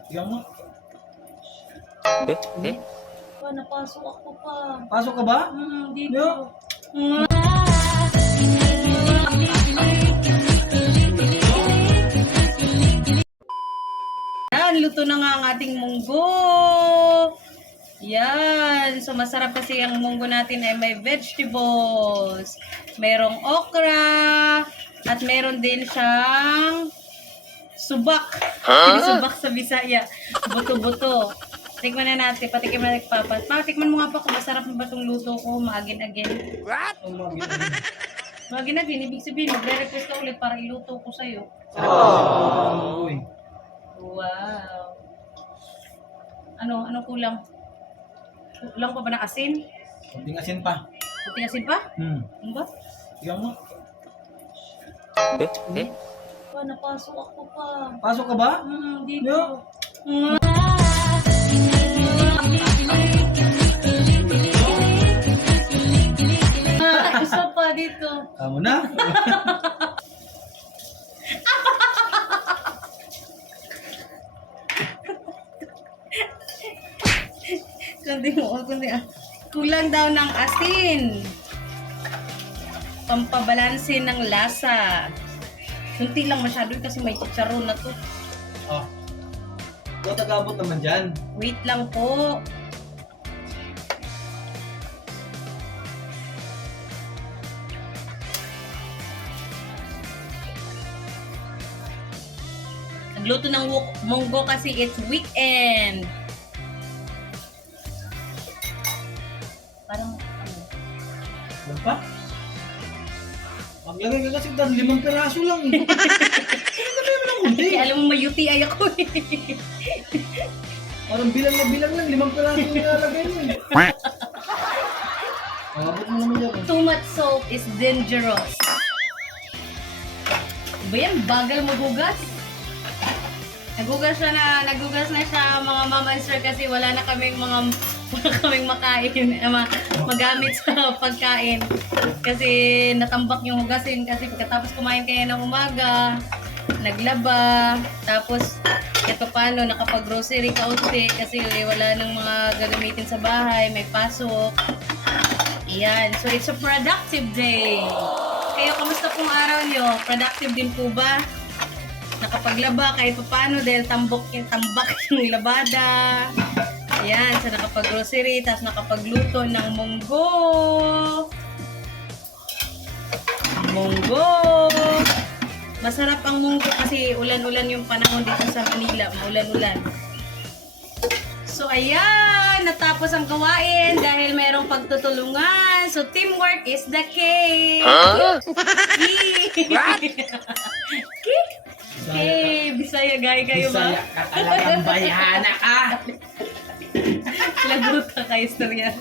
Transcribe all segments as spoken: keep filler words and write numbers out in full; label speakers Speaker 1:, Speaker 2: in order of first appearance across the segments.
Speaker 1: Yan mo.
Speaker 2: Eh? Eh?
Speaker 3: Pa, napasok ako pa.
Speaker 1: Pasok ka ba?
Speaker 3: Mm, dito.
Speaker 1: Yo.
Speaker 3: Mm. Yan, luto na nga ang ating munggo. Yan. So, masarap kasi ang munggo natin ay may vegetables. Merong okra. At meron din siyang subak. Subak sa Bisaya. Buto-buto. Tikman na natin. Patikim na nagpapat. Pa, tikman mo nga pa kung masarap na ba itong luto ko. Maagin-agin.
Speaker 1: Ang mga ginagawa.
Speaker 3: Maagin-agin. Ibig sabihin, magre-request ka ulit para iluto ko sa'yo.
Speaker 1: Oh. Uy.
Speaker 3: Wow. Ano? Ano kulang? Kulang pa ba ng asin?
Speaker 1: Kunting asin pa.
Speaker 3: Kunting asin pa?
Speaker 1: Hmm.
Speaker 3: Ano ba?
Speaker 1: Yan mo.
Speaker 2: Eh? Eh?
Speaker 3: Pa, napasok ako pa.
Speaker 1: Pasok ka ba?
Speaker 3: Mm, dito.
Speaker 1: Yo.
Speaker 3: Mm. Ah, isa pa dito.
Speaker 1: Tama na.
Speaker 3: Kundi mo, kundi ah. Kulang daw ng asin. Pampabalansin ng lasa. Kunti lang masyado kasi may chicharon na to.
Speaker 1: Oh. Ikaw tagabot naman dyan.
Speaker 3: Wait lang po. Nagluto ng wok- munggo kasi it's weekend. Parang ano?
Speaker 1: Yan pa? Maglagay ka kasi dan limang piraso lang eh. Ano mo lang hindi?
Speaker 3: Kaya alam mo may U T I ako eh.
Speaker 1: Parang bilang na bilang lang, limang piraso yung nilalagay mo eh. Magabot mo naman dyan. eh.
Speaker 3: Too much salt is dangerous. Ba yan? Bagal magugas? Nagugas siya na, nagugas na siya mga mama and sir kasi wala na kaming mga wala kaming makain, eh, ma, magamit sa pagkain. Kasi natambak yung hugasin kasi pagkatapos kumain kayo ng umaga, naglaba, tapos ito paano, nakapag-grocery kaunti kasi wala nang mga gagamitin sa bahay, may pasok. Ayan, so it's a productive day. Kayo, kamusta pong araw nyo? Productive din po ba? Nakapaglaba kahit pa paano dahil tambok yung tambak yung labada. Ayan, so nakapag-grocery, tapos nakapagluto ng munggo. Munggo! Masarap ang munggo kasi ulan-ulan yung panahon dito sa Manila. Maulan-ulan. So ayan, natapos ang gawain dahil mayroong pagtutulungan. So teamwork is the key.
Speaker 2: Huh?
Speaker 3: Key! Key! Key! Bisaya gaya kayo ba?
Speaker 1: Bisaya ka talagang bayana ka.
Speaker 3: Lagot ka kay istorya.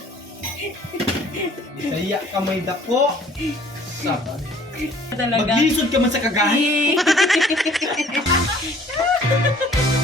Speaker 1: Bisaya ka may dako. Sabag.
Speaker 3: Talaga.
Speaker 1: Maglisod ka man sa kagahi.
Speaker 3: Key!